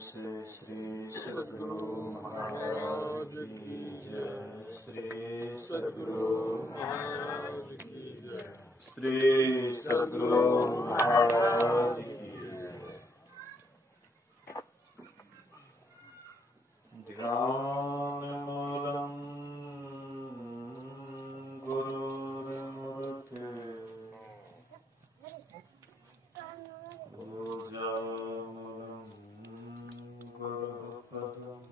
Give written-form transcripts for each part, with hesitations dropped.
से श्री सद्गुरु महाराज की जय। श्री सद्गुरु महाराज की जय। श्री सद्गुरु महाराज की जय। ध्यानमूलं गुरुर्मूर्ते पूजामूलं गुरुपदम्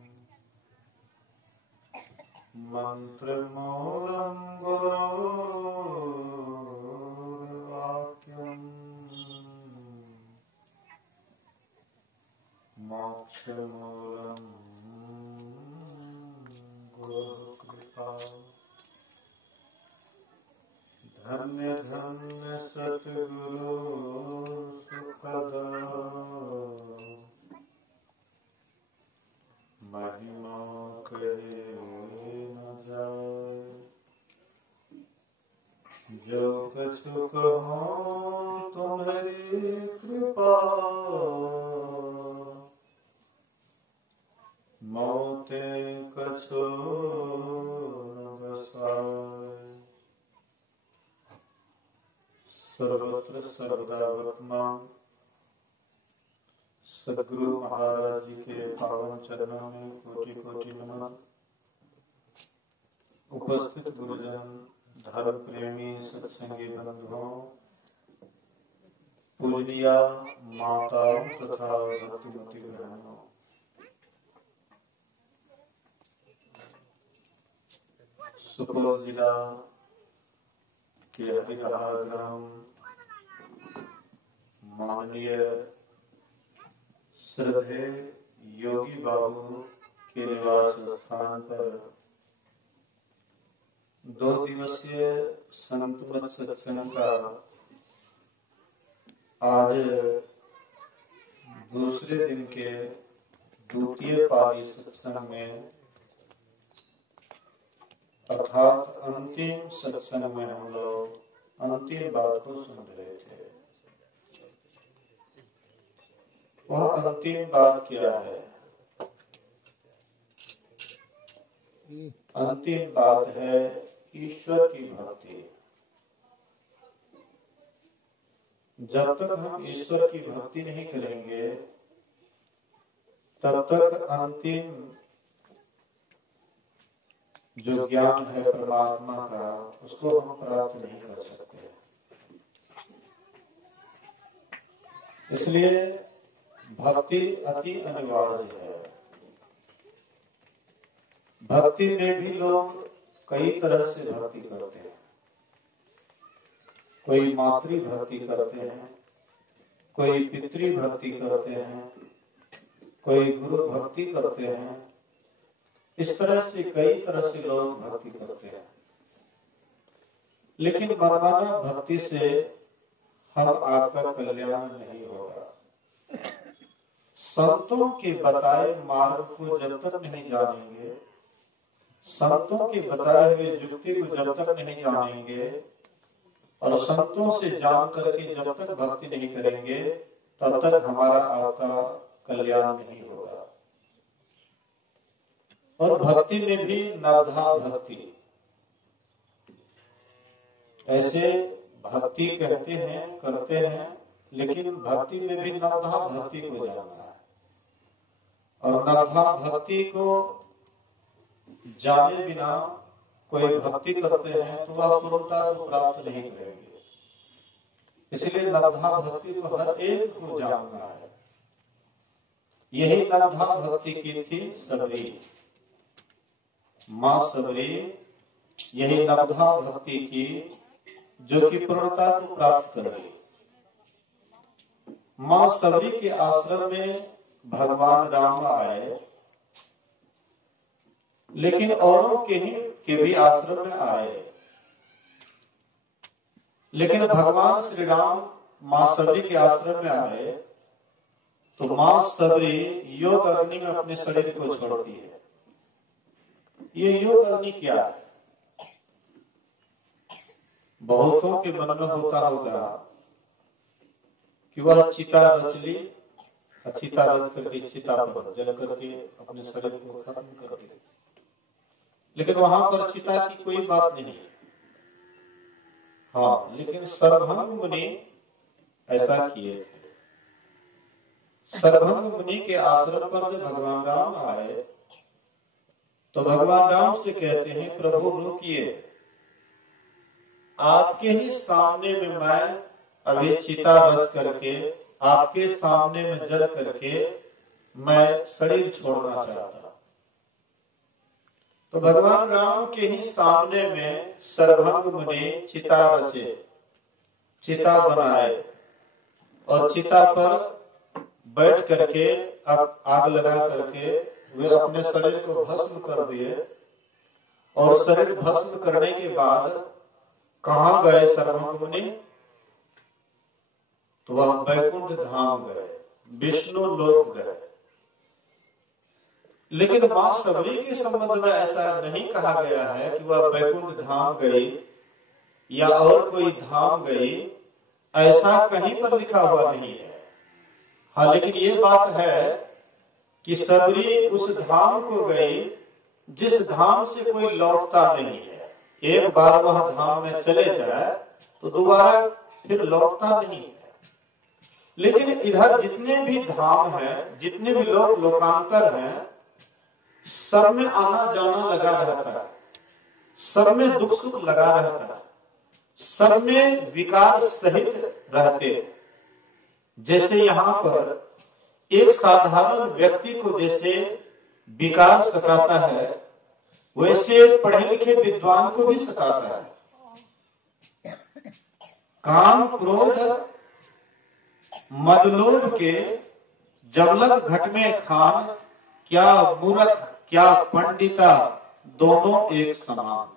मन्त्रमूलं गुरुर्वाक्यम् मोक्षमूलं गुरुकृपा। धन्य धन्य सद्गुरु सुखद महिमा कहे न जाए। जो कछु कहो तुम्हारी कृपा मोते कछु न बसाए। सर्वत्र सर्वदा वर्तमान सद्गुरु महाराज जी के पावन चरणों में कोटि कोटि नमन। उपस्थित गुरुजन, धर्म प्रेमी, सत्संगी बंधुओं, पूजनीय माताओं तथा भक्तिमती बहनों, सुपौल जिला के हरिहरा ग्राम माननीय श्रद्धेय योगी बाबू के निवास स्थान पर 2 दिवसीय संतमत सत्संग का आज दूसरे दिन के द्वितीय पाली सत्संग में अर्थात अंतिम सत्संग में हम लोग अंतिम बात को सुन रहे थे। वह अंतिम बात क्या है? अंतिम बात है ईश्वर की भक्ति। जब तक हम ईश्वर की भक्ति नहीं करेंगे तब तक अंतिम जो ज्ञान है परमात्मा का उसको हम प्राप्त नहीं कर सकते। इसलिए भक्ति अति अनिवार्य है। भक्ति में भी लोग कई तरह से भक्ति करते हैं। कोई मातृ भक्ति करते हैं, कोई पितृ भक्ति करते हैं, कोई गुरु भक्ति करते हैं। इस तरह से कई तरह से लोग भक्ति करते हैं। लेकिन मनमाना भक्ति से हम आपका कल्याण नहीं होगा। संतों के बताए मार्ग को जब तक नहीं जानेंगे, संतों के बताए हुए युक्ति को जब तक नहीं जानेंगे और संतों से जान करके जब तक भक्ति नहीं करेंगे तब तक हमारा आपका कल्याण नहीं होगा। और भक्ति में भी नवधा भक्ति, ऐसे भक्ति कहते हैं, करते हैं, लेकिन भक्ति में भी नवधा भक्ति को जानना है। और नवधा भक्ति को जाने बिना कोई भक्ति करते हैं तो वह पूर्णता को प्राप्त नहीं करेंगे। इसलिए नवधा भक्ति को हर एक को जानना है। यही नवधा भक्ति की थी सबरी, माँ सबरी यही नवधा भक्ति की जो कि पूर्णता को प्राप्त कर गई। माँ सबरी के आश्रम में भगवान राम आए, लेकिन औरों के भी आश्रम में आए, लेकिन भगवान श्री राम माँ सबरी के आश्रम में आए तो माँ सबरी योग अग्नि में अपने शरीर को छोड़ती है। ये योग अग्नि क्या है? बहुतों के मन में होता होगा कि वह चिता रच ली चिता रच करके चिता पर जल करके अपने शरीर को खत्म कर दिया। लेकिन वहां पर चिता की कोई बात नहीं है। हाँ, लेकिन सर्वभंग मुनि ऐसा किए थे। सर्वभंग मुनि के आश्रम पर जब भगवान राम आए तो भगवान राम से कहते हैं, प्रभु रुकिए, आपके ही सामने में मैं अभी चिता रच करके, आपके सामने में जल करके मैं शरीर छोड़ना चाहता। तो भगवान राम के ही सामने में सर्वभंग मुनि चिता रचे, चिता बनाए और चिता पर बैठ करके आग लगा करके वे अपने शरीर को भस्म कर दिए। और शरीर भस्म करने के बाद कहाँ गए सर्वभंग मुनि? तो वह वैकुंठ धाम गए, विष्णु लोक गए। लेकिन मां सबरी के संबंध में ऐसा नहीं कहा गया है कि वह वैकुंठ धाम गई या और कोई धाम गई, ऐसा कहीं पर लिखा हुआ नहीं है। हाँ, लेकिन ये बात है कि सबरी उस धाम को गई जिस धाम से कोई लौटता नहीं है। एक बार वह धाम में चले जाए तो दोबारा फिर लौटता नहीं है। लेकिन इधर जितने भी धाम हैं, जितने भी लोग लोकांतर हैं, सब में आना जाना लगा रहता है, सब में दुख सुख लगा रहता है, सब में विकार सहित रहते। जैसे यहाँ पर एक साधारण व्यक्ति को जैसे विकार सताता है, वैसे पढ़े लिखे विद्वान को भी सताता है। काम क्रोध मदलोभ के जबलक घट में खान, क्या मूर्ख क्या पंडिता दोनों एक समान।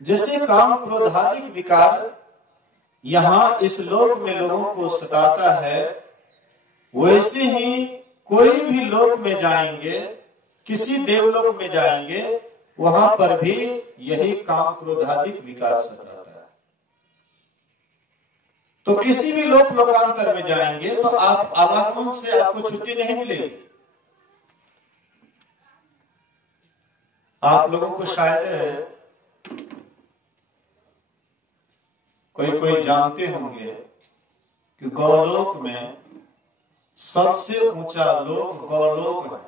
जैसे काम क्रोधादिक विकार यहाँ इस लोक में लोगों को सताता है, वैसे ही कोई भी लोक में जाएंगे, किसी देवलोक में जाएंगे, वहां पर भी यही काम क्रोधादिक विकार सताता है। तो किसी भी लोक लोकांतर में जाएंगे तो आप आवागमन से आपको छुट्टी नहीं मिलेगी। आप लोगों को शायद कोई जानते होंगे कि गौलोक में सबसे ऊंचा लोक गौलोक है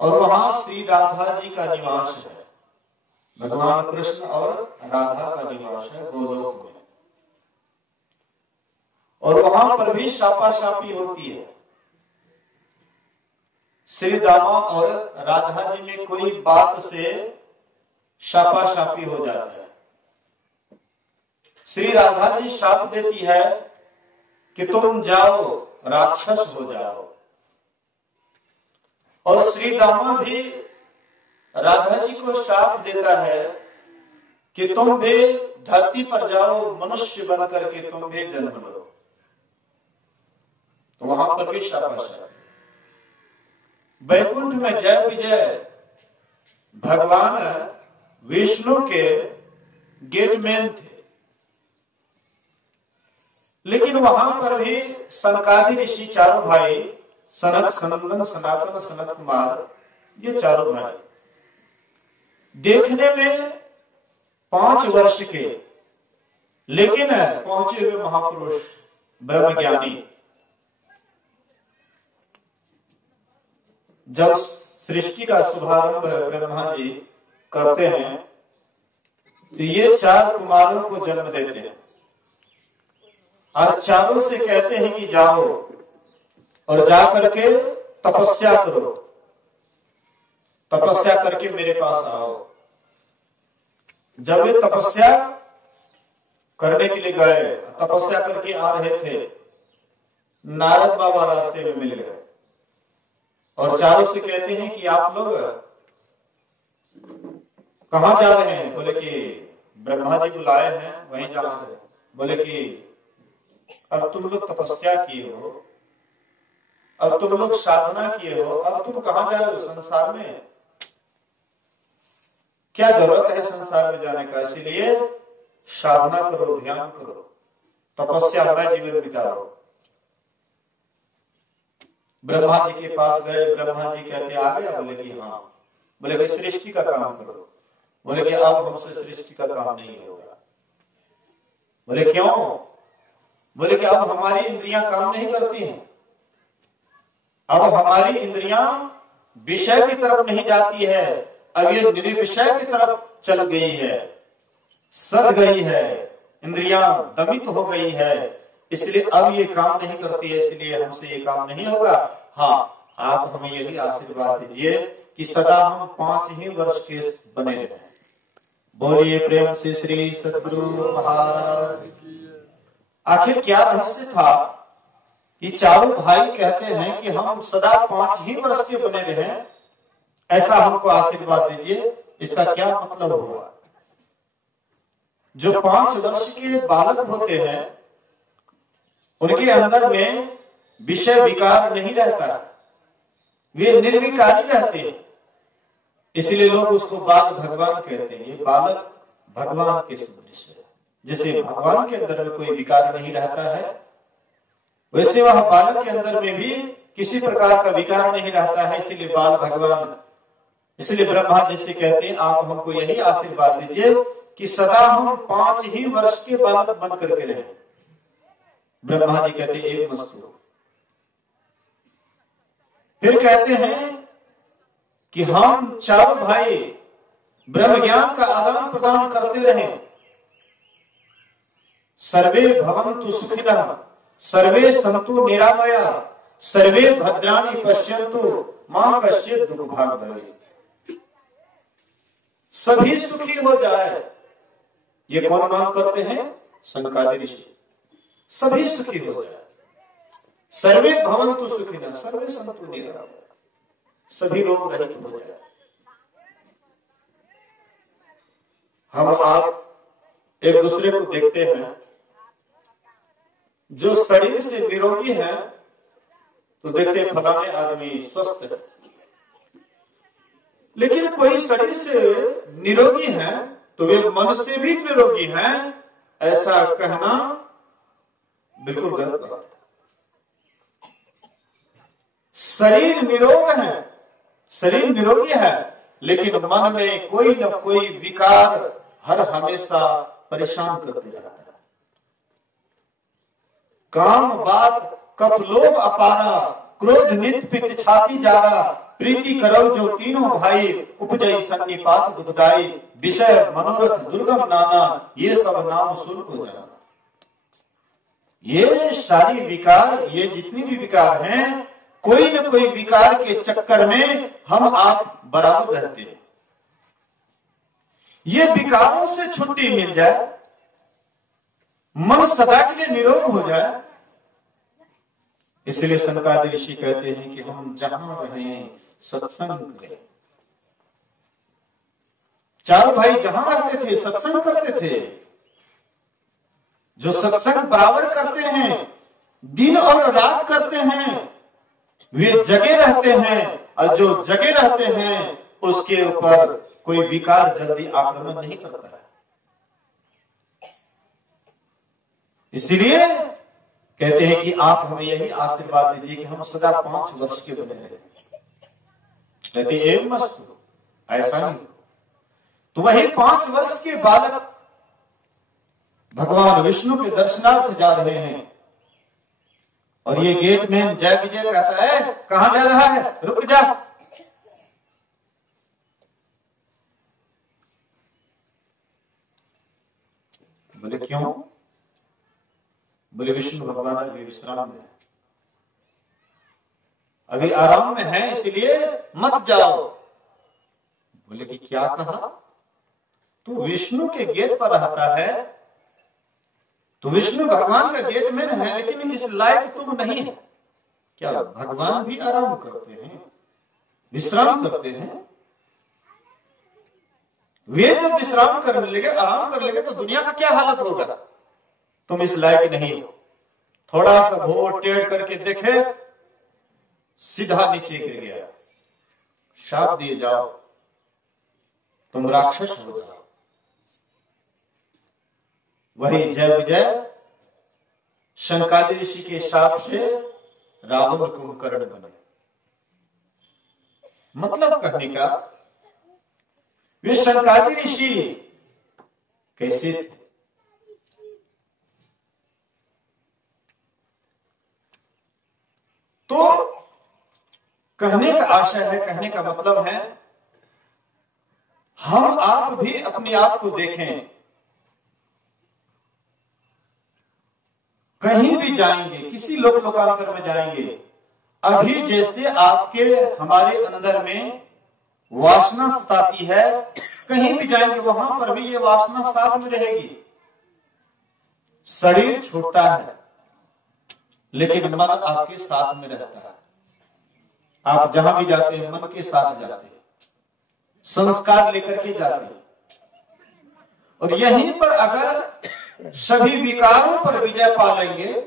और वहां श्री राधा जी का निवास है। भगवान कृष्ण और राधा का निवास है गोलोक में। और वहां पर भी शापाशापी होती है। श्री दामा और राधा जी में कोई बात से शापाशापी हो जाता है। श्री राधा जी शाप देती है कि तुम जाओ, राक्षस हो जाओ। और श्री दामा भी राधा जी को शाप देता है कि तुम भी धरती पर जाओ, मनुष्य बन करके तुम भी जन्म लो। तो वहां पर भी शापाशापी। वैकुंठ में जय विजय भगवान विष्णु के गेटमैन थे। लेकिन वहां पर भी सनकादि ऋषि चारों भाई, सनक सनंदन सनातन सनत कुमार, ये चारों भाई देखने में 5 वर्ष के, लेकिन पहुंचे हुए महापुरुष ब्रह्मज्ञानी। जब सृष्टि का शुभारंभ ब्रह्मा जी करते हैं तो ये 4 कुमारों को जन्म देते हैं और चारों से कहते हैं कि जाओ और जा करके तपस्या करो, तपस्या करके मेरे पास आओ। जब वे तपस्या करने के लिए गए, तपस्या करके आ रहे थे, नारद बाबा रास्ते में मिल गए और चारों से कहते हैं कि आप लोग कहां जा रहे हैं? बोले कि ब्रह्मा जी बुलाए हैं, वहीं जा रहे हैं। बोले कि अब तुम लोग तपस्या किए हो, अब तुम लोग साधना किए हो, अब तुम कहां जा रहे हो? संसार में क्या जरूरत है संसार में जाने का? इसीलिए साधना करो, ध्यान करो, तपस्या में जीवन बिताओ। ब्रह्मा जी के पास गए, ब्रह्मा जी कहते आ गया? बोले कि हाँ। बोले भाई सृष्टि का काम करो। बोले कि अब हमसे सृष्टि का काम नहीं होगा। बोले क्यों? बोले कि अब हमारी इंद्रियां काम नहीं करती हैं, अब हमारी इंद्रियां विषय की तरफ नहीं जाती है, अब ये निर्विषय की तरफ चल गई है, सद गई है, इंद्रियां दमित हो गई है, इसलिए अब ये काम नहीं करती है, इसलिए हमसे ये काम नहीं होगा। हाँ, आप हमें यही आशीर्वाद दीजिए कि सदा हम 5 ही वर्ष के बने रहें। बोलिए प्रेम से श्री सद्गुरु महाराज। आखिर क्या रहस्य था कि चारों भाई कहते हैं कि हम सदा 5 ही वर्ष के बने रहें, ऐसा हमको आशीर्वाद दीजिए। इसका क्या मतलब हुआ? जो 5 वर्ष के बालक होते हैं उनके अंदर में विषय विकार नहीं रहता है, वे निर्विकारी रहते हैं, इसलिए लोग उसको बाल भगवान कहते हैं। ये बालक भगवान के सदृश है। जैसे भगवान के अंदर में कोई विकार नहीं रहता है, वैसे वह बालक के अंदर में भी किसी प्रकार का विकार नहीं रहता है, इसीलिए बाल भगवान। इसलिए ब्रह्मा जी से कहते हैं आप हमको यही आशीर्वाद दीजिए कि सदा हम 5 ही वर्ष के बालक बन करके रहे। ब्रह्मा जी कहते हैं एक मस्तु। फिर कहते हैं कि हम चारों भाई ब्रह्म ज्ञान का आदान प्रदान करते रहे। सर्वे भवन्तु सुखिनः, सर्वे सन्तु निरामया, सर्वे भद्राणि पश्यन्तु मा कश्चित् दुःख भाग् भवेत्। सभी सुखी हो जाए, ये कौन मांग करते हैं? सनकादि ऋषि। सभी सुखी हो जाए। सर्वे भवन्तु सुखिनः, सर्वे सन्तु निरामया, सभी रोग रहित हो जाए। हम आप एक दूसरे को देखते हैं, जो शरीर से निरोगी हैं तो देखते हैं फलाने आदमी स्वस्थ है, लेकिन कोई शरीर से निरोगी है तो वे मन से भी निरोगी हैं, ऐसा कहना बिल्कुल गलत बात है। शरीर निरोग है, शरीर निरोगी है, लेकिन मन में कोई न कोई विकार हर हमेशा परेशान करते रहता है। काम बात कप लोभ अपारा, क्रोध नित पित छाती जारा, प्रीति करो जो तीनों भाई, उपजई सन्निपात दुखदाई, विषय मनोरथ दुर्गम नाना, ये सब नाम सुन को जाना। ये सारी विकार, ये जितनी भी विकार हैं, कोई न कोई विकार के चक्कर में हम आप बराबर रहते हैं। ये विकारों से छुट्टी मिल जाए, मन सदा के लिए निरोग हो जाए, इसलिए सनकादि ऋषि कहते हैं कि हम जहां रहें सत्संग करें। चारों भाई जहां रहते थे सत्संग करते थे। जो सत्संग बराबर करते हैं, दिन और रात करते हैं, वे जगे रहते हैं, और जो जगे रहते हैं उसके ऊपर कोई विकार जल्दी आक्रमण नहीं करता है। इसीलिए कहते हैं कि आप हमें यही आशीर्वाद दीजिए कि हम सदा 5 वर्ष के बने रहे। कहते एवं मस्तु, ऐसा ही। तो वही 5 वर्ष के बालक भगवान विष्णु के दर्शनार्थ जा रहे हैं, और ये गेट मैन जय विजय कहता है कहां जा रहा है, रुक जा। बोले क्यों? बोले विष्णु भगवान अभी विश्राम में है, अभी आराम में है, इसलिए मत जाओ। बोले कि क्या कहा? तू विष्णु के गेट पर रहता है, तो विष्णु भगवान का गेट में है, लेकिन इस लायक तुम नहीं है। क्या भगवान भी आराम करते हैं, विश्राम करते हैं? वे जब विश्राम करने लगे, आराम करने लगे, तो दुनिया का क्या हालत होगा? तुम इस लायक नहीं हो। थोड़ा सा भोर टेढ़ करके देखे, सीधा नीचे गिर गया, शाप दिए जाओ, तुम राक्षस हो जाओ। वही जय विजय शंकादि ऋषि के शाप से रावण कुंभकर्ण बने। मतलब कहने का, वे सनकादि ऋषि कैसे थे? तो कहने का आशय है, कहने का मतलब है, हम आप भी अपने आप को देखें। कहीं भी जाएंगे, किसी लोक लोकांतर में जाएंगे, अभी जैसे आपके हमारे अंदर में वासना सताती है, कहीं भी जाएंगे वहां पर भी ये वासना साथ में रहेगी। शरीर छूटता है लेकिन मन आपके साथ में रहता है। आप जहां भी जाते हैं मन के साथ जाते हैं, संस्कार लेकर के जाते हैं। और यहीं पर अगर सभी विकारों पर विजय पा लेंगे,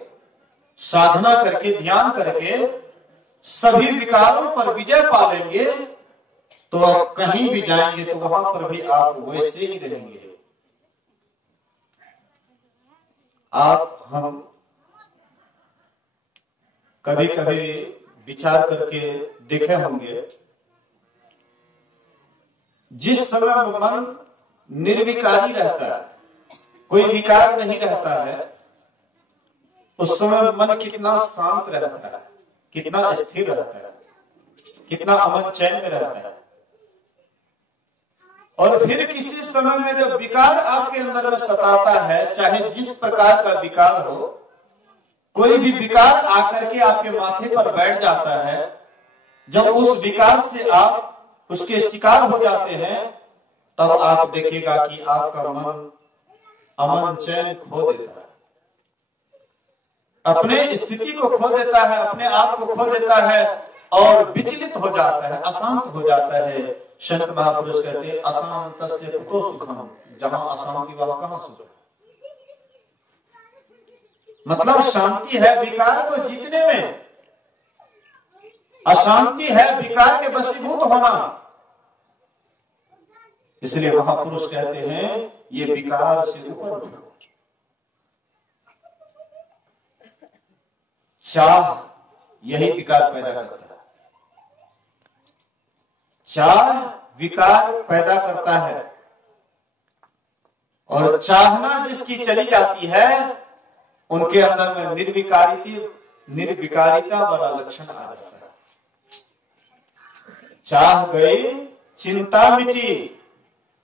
साधना करके, ध्यान करके सभी विकारों पर विजय पा लेंगे, तो आप कहीं भी जाएंगे तो वहां पर भी आप वैसे ही रहेंगे। आप हम कभी कभी विचार करके देखे होंगे, जिस समय मन निर्विकारी रहता है, कोई विकार नहीं रहता है, उस समय मन कितना शांत रहता है, कितना स्थिर रहता है, कितना अमन चैन में रहता है। और फिर किसी समय में जब विकार आपके अंदर में सताता है, चाहे जिस प्रकार का विकार हो, कोई भी विकार आकर के आपके माथे पर बैठ जाता है, जब उस विकार से आप उसके शिकार हो जाते हैं, तब आप देखिएगा कि आपका मन अमन चैन खो देता है, अपने स्थिति को खो देता है, अपने आप को खो देता है और विचलित हो जाता है, अशांत हो जाता है। संत महापुरुष कहते हैं, अशांतस्य कुतो सुखम, जहां अशांति वहां कहां सुख। मतलब शांति है विकार को जीतने में, अशांति है विकार के वशीभूत होना। इसलिए महापुरुष कहते हैं, ये विकार से ऊपर उठो। चाह यही विकार पैदा करता है, चाह विकार पैदा करता है। और चाहना जिसकी चली जाती है, उनके अंदर में निर्विकारिता वाला लक्षण आ जाता है। चाह गई, चिंता मिटी,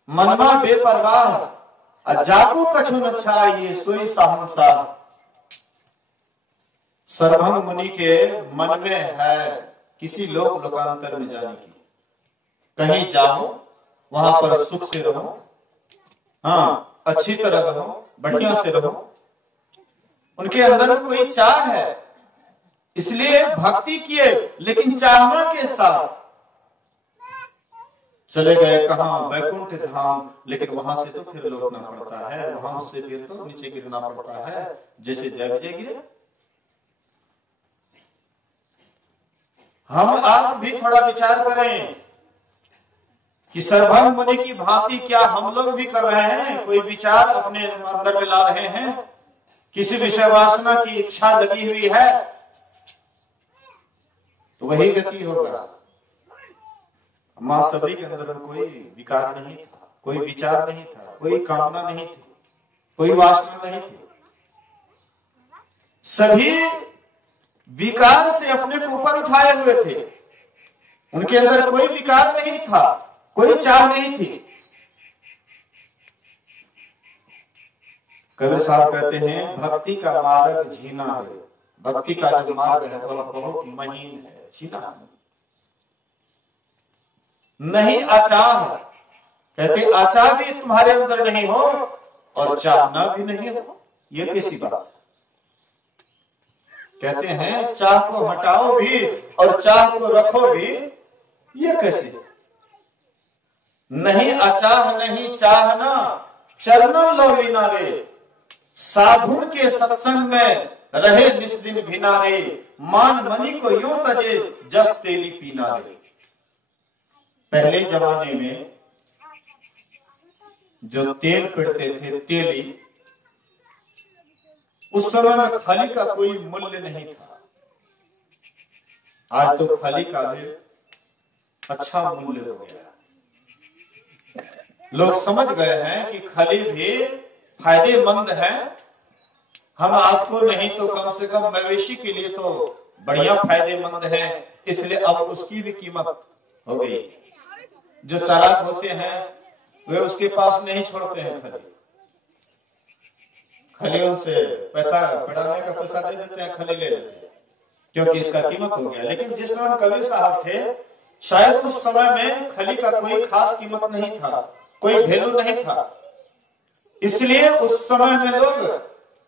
मनमा बेपरवाह, जाको कछु न छाये सोई साहंसाह। सर्वभंग मुनि के मन में है किसी लोक लोकांतर में जाने की, कहीं जाओ, वहां पर सुख से रहो, हाँ अच्छी तरह रहो, बढ़िया से रहो। उनके अंदर में कोई चाह है, इसलिए भक्ति किए, लेकिन चाहना के साथ चले गए कहां, वैकुंठ धाम, लेकिन वहां से तो फिर लौटना पड़ता है, वहां से फिर तो नीचे गिरना पड़ता है, जैसे जय विजय गिरे। हम आप भी थोड़ा विचार करें कि सर्वभंग मुनि की भांति क्या हम लोग भी कर रहे हैं? कोई विचार अपने अंदर में ला रहे हैं, किसी विषय वासना की इच्छा लगी हुई है, तो वही गति होगा। मां सबरी के अंदर में कोई विकार नहीं था, कोई विचार नहीं था, कोई कामना नहीं थी, कोई वासना नहीं थी। सभी विकार से अपने को ऊपर उठाए हुए थे, उनके अंदर कोई विकार नहीं था, कोई चाह नहीं थी। कबीर साहब कहते हैं, भक्ति का मार्ग झीना है, भक्ति का जो मार्ग है वह बहुत महीन है, झीना है, नहीं अचाह। कहते आचाह भी तुम्हारे अंदर नहीं हो और चाहना भी नहीं हो, ये कैसी बात? कहते हैं चाह को हटाओ भी और चाह को रखो भी, ये कैसे? नहीं अचाह नहीं चाहना, चरणन लो लीना रे, साधुन के सत्संग में रहे निस्दिन भिनारे, मान मनी को यूं तजे जस तेली पीना रे। पहले जमाने में जो तेल पीड़ते थे, तेली, उस समय में खाली का कोई मूल्य नहीं था। आज तो खली का भी अच्छा मूल्य हो गया। लोग समझ गए हैं कि खली भी फायदेमंद है। हम आपको नहीं तो कम से कम मवेशी के लिए तो बढ़िया फायदेमंद है, इसलिए अब उसकी भी कीमत हो गई। जो चालाक होते हैं वे उसके पास नहीं छोड़ते हैं खली। खली उनसे पैसा पढ़ाने का पैसा दे देते हैं, खली ले लेते हैं, क्योंकि इसका कीमत हो गया। लेकिन जिस समय कबीर साहब थे, शायद उस समय में खली का कोई खास कीमत नहीं था, कोई वैल्यू नहीं था, इसलिए उस समय में लोग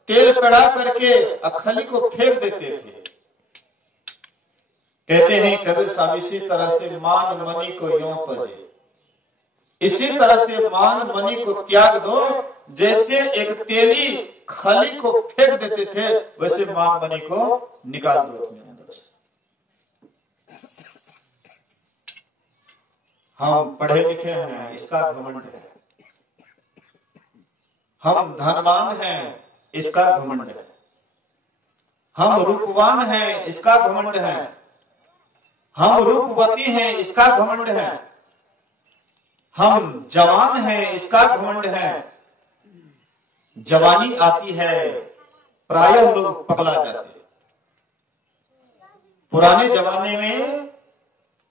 तेल पड़ा करके खली को फेंक देते थे। कहते हैं कबीर साहब, इसी तरह से मान मनी को यूं तजे, इसी तरह से मान मनी को त्याग दो। जैसे एक तेली खली को फेंक देते थे, वैसे मान मनी को निकाल दो अपने अंदर से। हम पढ़े लिखे हैं, इसका घमंड है। हम धनवान हैं, इसका घमंड है। हम रूपवान हैं, इसका घमंड है। हम रूपवती हैं, इसका घमंड है। हम जवान हैं, इसका घमंड है। जवानी आती है, प्रायः लोग पगला जाते। पुराने जमाने में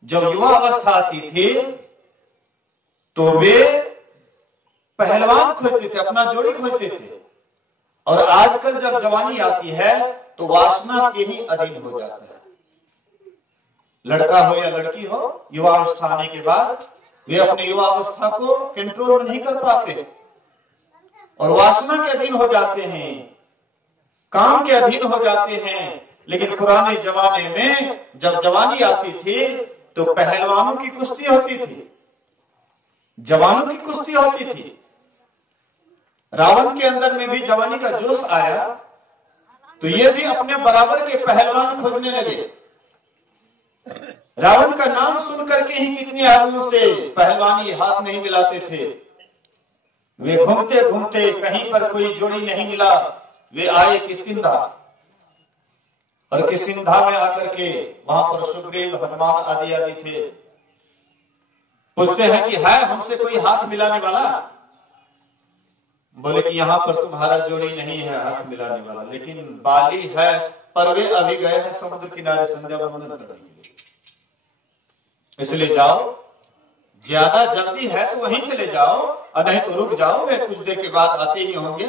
जब युवा अवस्था आती थी तो वे पहलवान खोजते थे, अपना जोड़ी खोजते थे। और आजकल जब जवानी आती है तो वासना के ही अधीन हो जाता है। लड़का हो या लड़की हो, युवा अवस्था आने के बाद वे अपनी युवा अवस्था को कंट्रोल नहीं कर पाते और वासना के अधीन हो जाते हैं, काम के अधीन हो जाते हैं। लेकिन पुराने जमाने में जब जवानी आती थी तो पहलवानों की कुश्ती होती थी, जवानों की कुश्ती होती थी। रावण के अंदर में भी जवानी का जोश आया तो ये भी अपने बराबर के पहलवान खोजने लगे। रावण का नाम सुन करके ही कितने आदमियों से पहलवानी हाथ नहीं मिलाते थे। वे घूमते घूमते कहीं पर कोई जोड़ी नहीं मिला, वे आए किष्किंधा, और किष्किंधा में आकर के वहां पर सुग्रीव, हनुमान आदि आदि थे। पूछते हैं कि है हमसे कोई हाथ मिलाने वाला? बोले कि यहाँ पर तुम्हारा जोड़ी नहीं है हाथ मिलाने वाला, लेकिन बाली है, पर वे अभी गए हैं समुद्र किनारे संध्या वंदन करने के लिए। इसलिए जाओ, ज्यादा जल्दी है तो वहीं चले जाओ, और नहीं तो रुक जाओ, वे कुछ देर के बाद आते ही होंगे।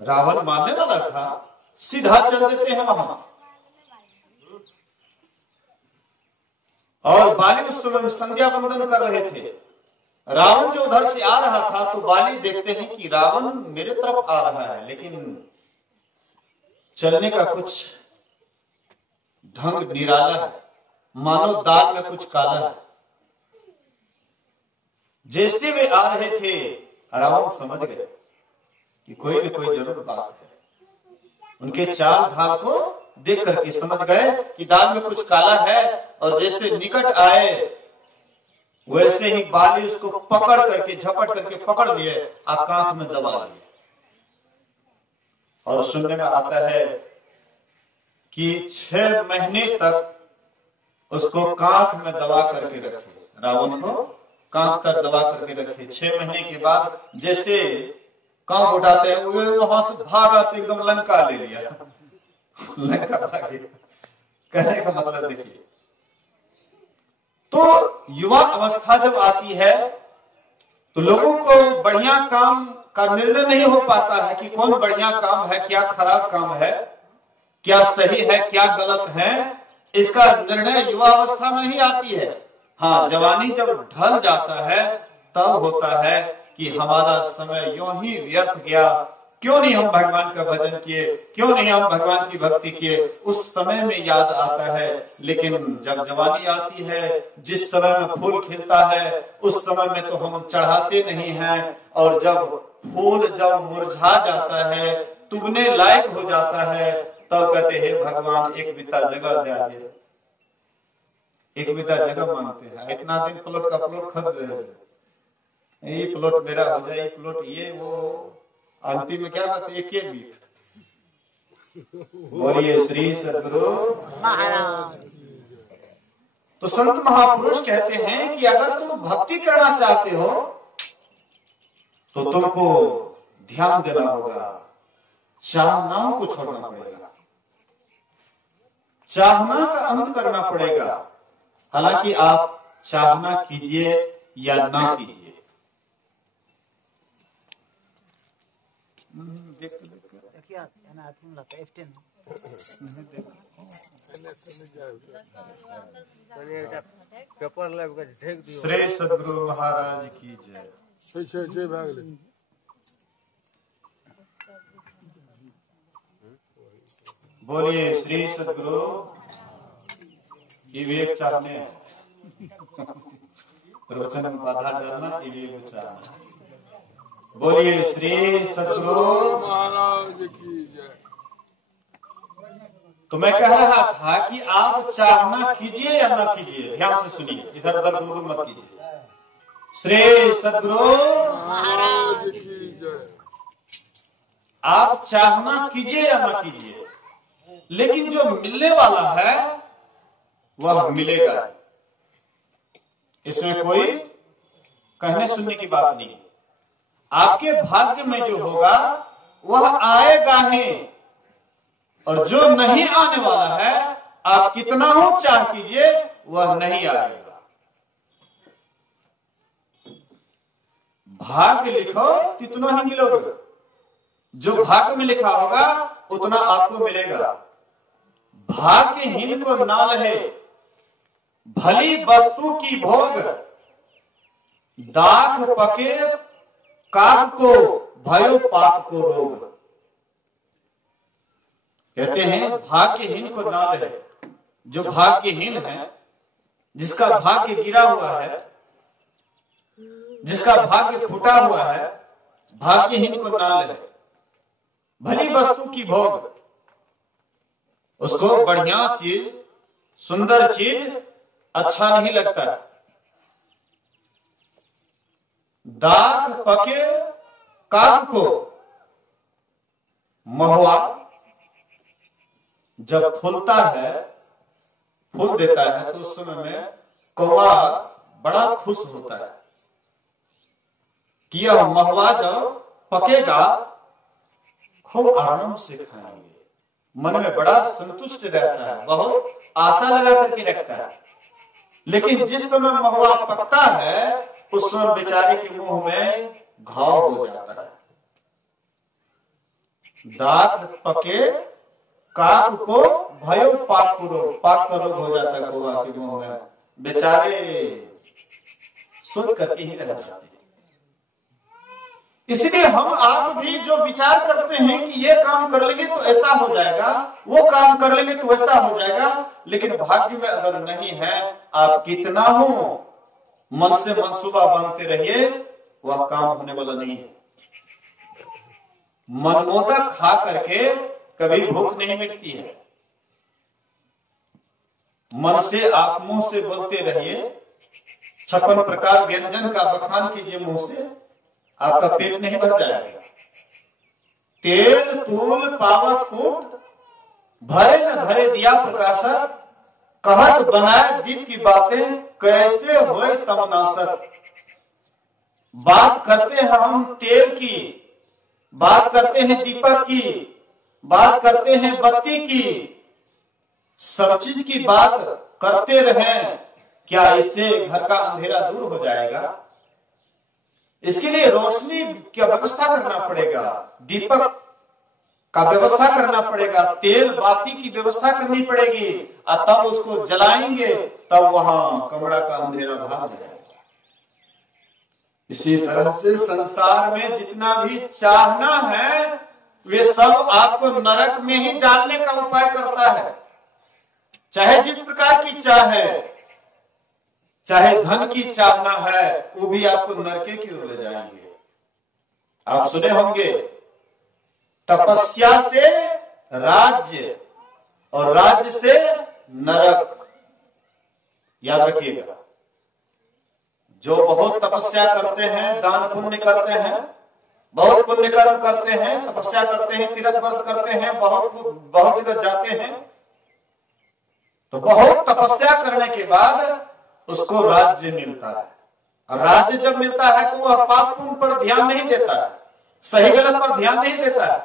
रावण मानने वाला था, सीधा चल देते हैं वहां। और बाली उस समय संध्या वंदन कर रहे थे। रावण जो उधर से आ रहा था तो बाली देखते हैं कि रावण मेरे तरफ आ रहा है, लेकिन चलने का कुछ ढंग निराला है, मानो दाल में कुछ काला है। जैसे वे आ रहे थे रावण समझ गए कि कोई न कोई जरूर बात है। उनके चाल ढाल को देख करके समझ गए कि दाल में कुछ काला है, और जैसे निकट आए वैसे ही बाली उसको पकड़ करके, झपट करके पकड़ लिए, आकांख में दबा लिए। और सुनने में आता है कि 6 महीने तक उसको कांख में दबा करके रखे, रावण को कांख तक दबा करके रखे। 6 महीने के बाद जैसे कांख उठाते हैं, वे वहां से भागा तो एकदम लंका ले लिया, लंका भागे। कहने का मतलब देखिए, तो युवा अवस्था जब आती है तो लोगों को बढ़िया काम का निर्णय नहीं हो पाता है कि कौन बढ़िया काम है, क्या खराब काम है, क्या सही है, क्या गलत है। इसका निर्णय युवा अवस्था में ही आती है। हाँ, जवानी जब ढल जाता है तब होता है कि हमारा समय यूं ही व्यर्थ गया, क्यों नहीं हम भगवान का भजन किए, क्यों नहीं हम भगवान की भक्ति किए, उस समय में याद आता है। लेकिन जब जवानी आती है, जिस समय में फूल खिलता है, उस समय में तो हम चढ़ाते नहीं हैं, और जब फूल जब मुरझा जाता है, तुमने लायक हो जाता है, तब कहते हैं भगवान एक बिता जगह दे दे। एक बिता जगह मांगते हैं, इतना दिन प्लॉट का प्लॉट खरीद रहे हैं, ये प्लॉट मेरा हो जाए, ये प्लॉट ये वो, अंतिम में क्या कहते, एक बीत बोलिए श्री सद्गुरु महाराज। तो संत महापुरुष कहते हैं कि अगर तुम भक्ति करना चाहते हो तो तुमको ध्यान देना होगा, चाहनाओं को छोड़ना पड़ेगा, चाहना का अंत करना पड़ेगा। हालांकि आप चाहना कीजिए या ना कीजिए। श्री सद्गुरु महाराज की जय। बोलिए श्री सद्गुरु। ये भी एक चाहने प्रवचन में बाधा डालना, ये भी एक चाहना। बोलिए श्री सद्गुरु महाराज की जय। तो मैं कह रहा था कि आप चाहना कीजिए या ना कीजिए, ध्यान से सुनिए, इधर उधर गुरु मत कीजिए। श्री सद्गुरु महाराज की जय। आप चाहना कीजिए या ना कीजिए, लेकिन जो मिलने वाला है वह मिलेगा। इसमें कोई कहने सुनने की बात नहीं। आपके भाग्य में जो होगा वह आएगा ही, और जो नहीं आने वाला है आप कितना हो चाह कीजिए वह नहीं आएगा। भाग्य लिखो कितना ही मिलोगे, जो भाग्य में लिखा होगा उतना आपको मिलेगा। भाग्यहीन को ना लहे भली वस्तु की भोग, दाख पके काक को भयो पाक को रोग। कहते हैं भाग्यहीन को ना लहे। जो भाग्यहीन है, जिसका भाग्य गिरा हुआ है, जिसका भाग्य फूटा हुआ है, भाग्यहीन को ना लहे। भली वस्तु की भोग, उसको बढ़िया चीज, सुंदर चीज अच्छा नहीं लगता। दाख पके काक को, महुआ जब फूलता है, फूल देता है, तो उस समय में कौवा बड़ा खुश होता है कि यह महुआ जब पकेगा खूब आराम से खाएंगे। मन में बड़ा संतुष्ट रहता है, बहुत आशा लगा करके रखता है। लेकिन जिस समय महुआ पकता है उस समय बेचारे के मुंह में घाव हो जाता है। दाख पके काक को भयो पाक को रोग, पाक का रोग हो जाता है कौवा के मुंह में। बेचारे सोच करके ही रह जाते हैं। इसलिए हम आप भी जो विचार करते हैं कि ये काम कर लेंगे तो ऐसा हो जाएगा, वो काम कर लेंगे तो वैसा हो जाएगा, लेकिन भाग्य में अगर नहीं है, आप कितना हो मन से मंसूबा बांधते रहिए, वह काम होने वाला नहीं है। मनमोदक खा करके कभी भूख नहीं मिटती है। मन से आप मुंह से बोलते रहिए, 56 प्रकार व्यंजन का बखान कीजिए मुंह से, आपका पेट नहीं भर जाएगा। तेल तूल पावक कूट भरे न धरे दिया प्रकाशक, कहत बनाए दीप की बातें कैसे होए तमनाशक। बात करते हैं हम तेल की, बात करते हैं दीपक की, बात करते हैं बत्ती की, सब चीज की बात करते रहें, क्या इससे घर का अंधेरा दूर हो जाएगा? इसके लिए रोशनी की व्यवस्था करना पड़ेगा, दीपक का व्यवस्था करना पड़ेगा, तेल बाती की व्यवस्था करनी पड़ेगी, और तब उसको जलाएंगे, तब वहां कमरा का अंधेरा भाग जाएगा। इसी तरह से संसार में जितना भी चाहना है वे सब आपको नरक में ही डालने का उपाय करता है। चाहे जिस प्रकार की चाह है, चाहे धन की चाहना है, वो भी आपको नरके की ओर ले जाएंगे। आप सुने होंगे, तपस्या से राज्य और राज्य से नरक। याद रखिएगा, जो बहुत तपस्या करते हैं, दान पुण्य करते हैं, बहुत पुण्य कर्म करते हैं, तपस्या करते हैं, तीर्थ व्रत करते हैं, बहुत जगह जाते हैं, तो बहुत तपस्या करने के बाद उसको राज्य मिलता है। और राज्य जब मिलता है तो वह पाप पुण्य पर ध्यान नहीं देता है, सही गलत पर ध्यान नहीं देता है,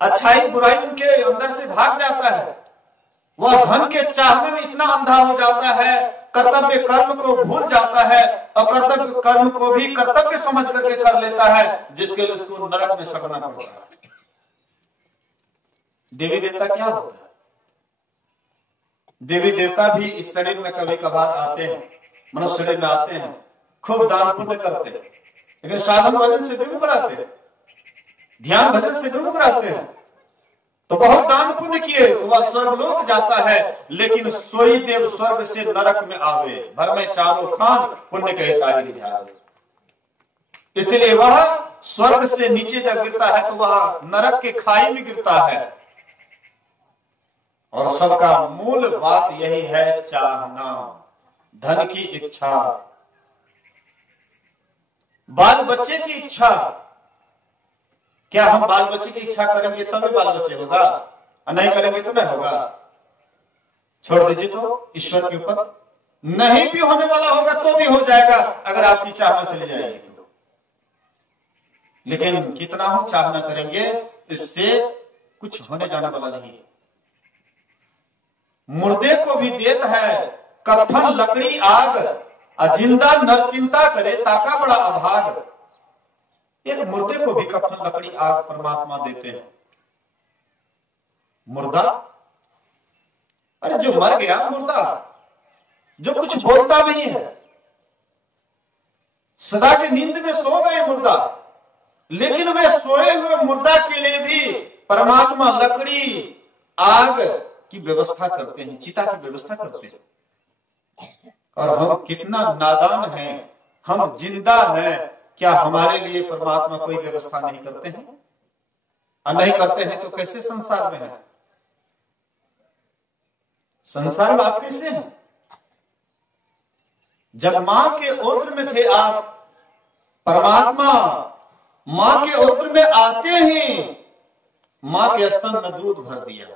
अच्छाई बुराई उनके अंदर से भाग जाता है। वह धन के चाहने में इतना अंधा हो जाता है, कर्तव्य कर्म को भूल जाता है, और कर्तव्य कर्म को भी कर्तव्य समझ करके कर लेता है, जिसके लिए उसको नरक में सड़ना पड़ता है। देवी देवता क्या होता है? देवी देवता भी इस शरीर में कभी कभार आते हैं, मनुष्य शरीर में आते हैं, खूब दान पुण्य करते हैं, लेकिन साधन भजन से विमुख रहते हैं, ध्यान भजन से विमुख रहते हैं। तो बहुत दान पुण्य किए तो वह स्वर्गलोक जाता है, लेकिन सोई देव स्वर्ग से नरक में आवे, भर में चारों खान पुण्य के हिताई रिझावे। इसलिए वह स्वर्ग से नीचे जब गिरता है तो वह नरक के खाई में गिरता है। और सबका मूल बात यही है, चाहना, धन की इच्छा, बाल बच्चे की इच्छा। क्या हम बाल बच्चे की इच्छा करेंगे तब भी बाल बच्चे होगा, और नहीं करेंगे तो नहीं होगा? छोड़ दीजिए तो ईश्वर के ऊपर, नहीं भी होने वाला होगा तो भी हो जाएगा अगर आपकी चाहना चली जाएगी तो। लेकिन कितना हम चाहना करेंगे, इससे कुछ होने जाने वाला नहीं। मुर्दे को भी देत है कफन लकड़ी आग, और जिंदा नर चिंता करे ताका बड़ा अभाग। एक मुर्दे को भी कफन लकड़ी आग परमात्मा देते हैं। मुर्दा, अरे जो मर गया मुर्दा, जो कुछ बोलता नहीं है, सदा की नींद में सो गए मुर्दा, लेकिन वे सोए हुए मुर्दा के लिए भी परमात्मा लकड़ी आग की व्यवस्था करते हैं, चिता की व्यवस्था करते हैं। और हम कितना नादान हैं, हम जिंदा हैं, क्या हमारे लिए परमात्मा कोई व्यवस्था नहीं करते हैं? और नहीं करते हैं तो कैसे संसार में है? संसार में आप कैसे हैं? जब मां के उदर में थे आप, परमात्मा मां के उदर में आते ही मां के स्तन में दूध भर दिया,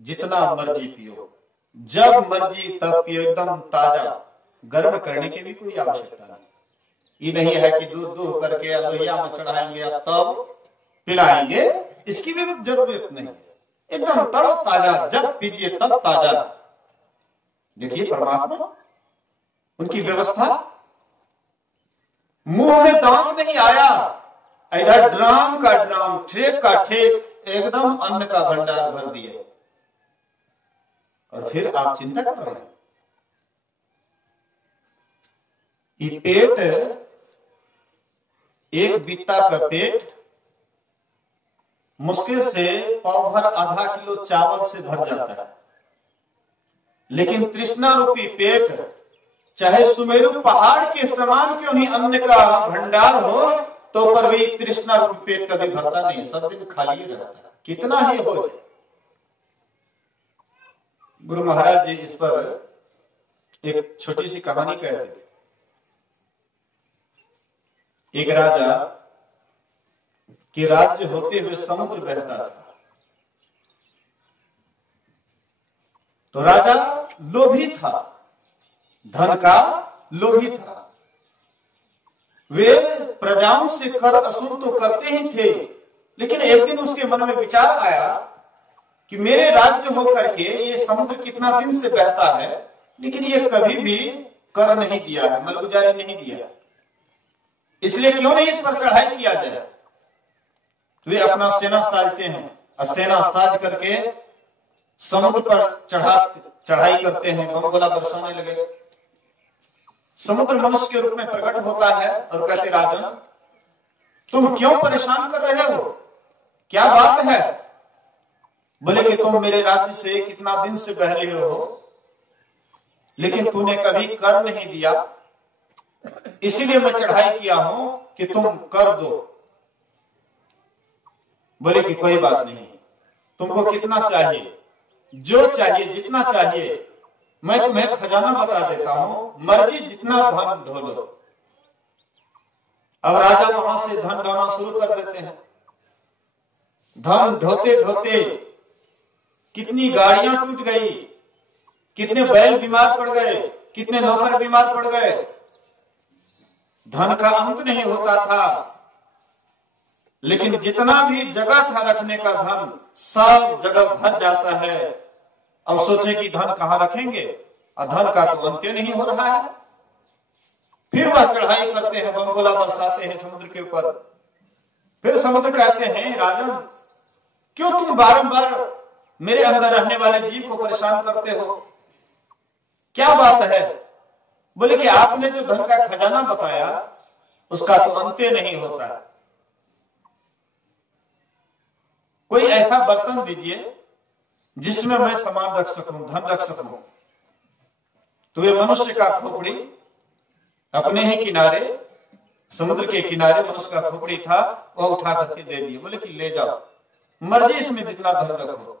जितना मर्जी पियो, जब मर्जी तब पियो, एकदम ताजा, गर्म करने की भी कोई आवश्यकता नहीं। ये नहीं है कि दूध दूध करके लोहिया में चढ़ाएंगे तब पिलाएंगे, इसकी भी जरूरत नहीं, एकदम तरो ताजा, जब पीजिए तब ताजा। देखिए परमात्मा, उनकी व्यवस्था, मुंह में दांत नहीं आया, इधर ड्राम का ड्राम, ठेक का ठेक, एकदम अन्न का भंडार भर दिए, और फिर आप चिंता कर रहे हैं। ये पेट, एक बित्ता का पेट मुश्किल से पाव भर आधा किलो चावल से भर जाता है, लेकिन तृष्णा रूपी पेट चाहे सुमेरु पहाड़ के समान क्यों नहीं अन्न का भंडार हो, तो पर भी तृष्णा रूपी पेट कभी भरता नहीं, सब दिन खाली रहता है, कितना ही हो जाए। गुरु महाराज जी इस पर एक छोटी सी कहानी कहते थे। एक राजा के राज्य होते हुए समुद्र बहता था, तो राजा लोभी था, धन का लोभी था। वे प्रजाओं से कर असूल तो करते ही थे, लेकिन एक दिन उसके मन में विचार आया कि मेरे राज्य होकर के ये समुद्र कितना दिन से बहता है, लेकिन ये कभी भी कर नहीं दिया है, मलगुजारी नहीं दिया, इसलिए क्यों नहीं इस पर चढ़ाई किया जाए। वे अपना सेना साजते हैं, और सेना साज करके समुद्र पर चढ़ाई करते हैं, बमगोला बरसाने लगे। समुद्र मनुष्य के रूप में प्रकट होता है और कहते, राजन तुम क्यों परेशान कर रहे हो, क्या बात है? बोले कि तुम मेरे राज्य से कितना दिन से बह रहे हो, लेकिन तूने कभी कर नहीं दिया, इसीलिए मैं चढ़ाई किया हूं कि तुम कर दो। बोले कि कोई बात नहीं, तुमको कितना चाहिए, जो चाहिए जितना चाहिए मैं तुम्हें खजाना बता देता हूं, मर्जी जितना धन ढो लो। अब राजा वहां से धन ढोना शुरू कर देते हैं। धन ढोते ढोते कितनी गाड़ियां टूट गई, कितने बैल बीमार पड़ गए, कितने नौकर बीमार पड़ गए। धन का अंत नहीं होता था, लेकिन जितना भी जगह था रखने का धन सब जगह भर जाता है। अब सोचे कि धन कहां रखेंगे, और धन का तो अंत्य नहीं हो रहा है। फिर वह चढ़ाई करते हैं, बमगोला बरसाते हैं समुद्र के ऊपर। फिर समुद्र कहते हैं, राजन क्यों तुम बारंबार मेरे अंदर रहने वाले जीव को परेशान करते हो, क्या बात है? बोले कि आपने जो धन का खजाना बताया उसका तो अंत्य नहीं होता है। कोई ऐसा बर्तन दीजिए जिसमें मैं सामान रख सकूं, धन रख सकूं। तो वे मनुष्य का खोपड़ी अपने ही किनारे, समुद्र के किनारे मनुष्य का खोपड़ी था, वह उठा करके दे दिए। बोले कि ले जाओ, मर्जी इसमें जितना धन रखो।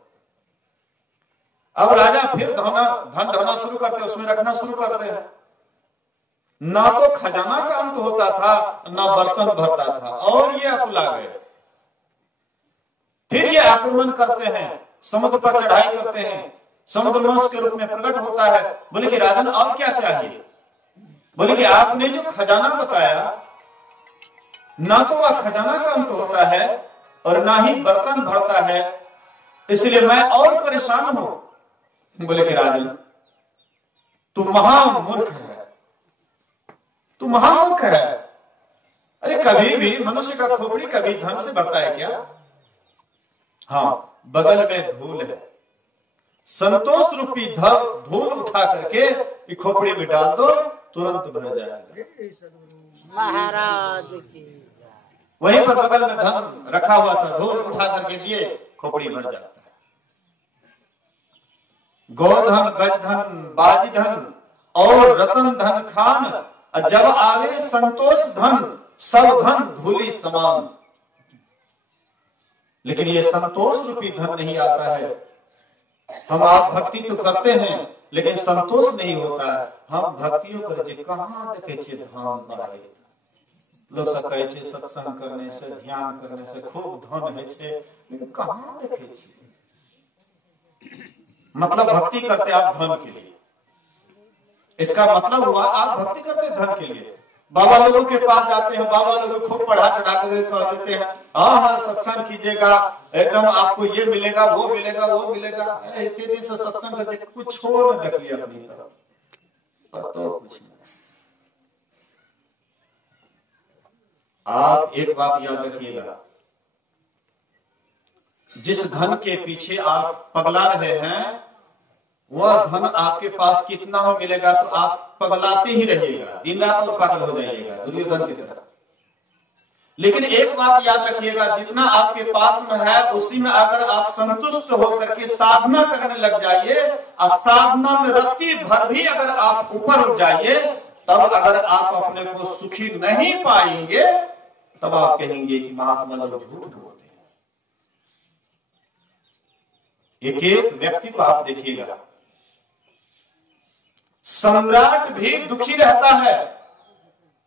अब राजा फिर धन ढोना शुरू करते, उसमें रखना शुरू करते हैं। ना तो खजाना का अंत होता था, ना बर्तन भरता था, और ये अकुला गए। फिर ये आक्रमण करते हैं, समुद्र पर चढ़ाई करते हैं। समुद्र मनुष्य के रूप में प्रकट होता है। बोले कि राजन और क्या चाहिए? बोले कि आपने जो खजाना बताया, ना तो वह खजाना का अंत होता है और ना ही बर्तन भरता है, इसलिए मैं और परेशान हूं। बोले कि राजन तू महामूर्ख है, तू महामूर्ख है। अरे कभी भी मनुष्य का खोपड़ी कभी धन से भरता है क्या? हाँ, बगल में धूल है, संतोष रूपी धूल उठा करके खोपड़ी में डाल दो, तुरंत भर जाएगा। महाराज की वहीं पर बगल में धन रखा हुआ था, धूल उठा करके दिए, खोपड़ी भर जाता है। गोधन, गजधन, बाजीधन और रतन धन खान, जब आवे संतोष धन, सब धन धूली समान। लेकिन ये संतोष रूपी धन नहीं आता है। हम आप भक्ति तो करते हैं, लेकिन संतोष नहीं होता है। हम भक्तियों कर कहाँ देखे छे धाम पाए। लोग सब कहे छे सत्संग करने से, ध्यान करने से खूब धन है छे, लेकिन कहाँ देखे छे? मतलब भक्ति करते आप धन के लिए, इसका मतलब हुआ आप भक्ति करते धन के लिए। बाबा लोगों के पास जाते हैं, बाबा लोग खूब पढ़ा चढ़ा कर कह देते हैं, हाँ हाँ सत्संग कीजिएगा, एकदम आपको ये मिलेगा, वो मिलेगा, वो मिलेगा। इतने दिन से सत्संग करते कुछ हो न देख लिया अपनी तरफ, तो कुछ नहीं। आप एक बात याद रखिएगा, जिस धन के पीछे आप पगला रहे हैं, वह धन आपके पास कितना हो मिलेगा तो आप पगलाते ही रहिएगा, दिन रात और पागल हो जाइएगा दुर्योधन की तरह। लेकिन एक बात याद रखिएगा, जितना आपके पास में है उसी में अगर आप संतुष्ट होकर के साधना करने लग जाइए, और साधना में रत्ती भर भी अगर आप ऊपर उठ जाइए, तब अगर आप अपने को सुखी नहीं पाएंगे, तब आप कहेंगे कि महात्मा लोग झूठ बोलते हैं। एक एक व्यक्ति को आप देखिएगा, सम्राट भी दुखी रहता है,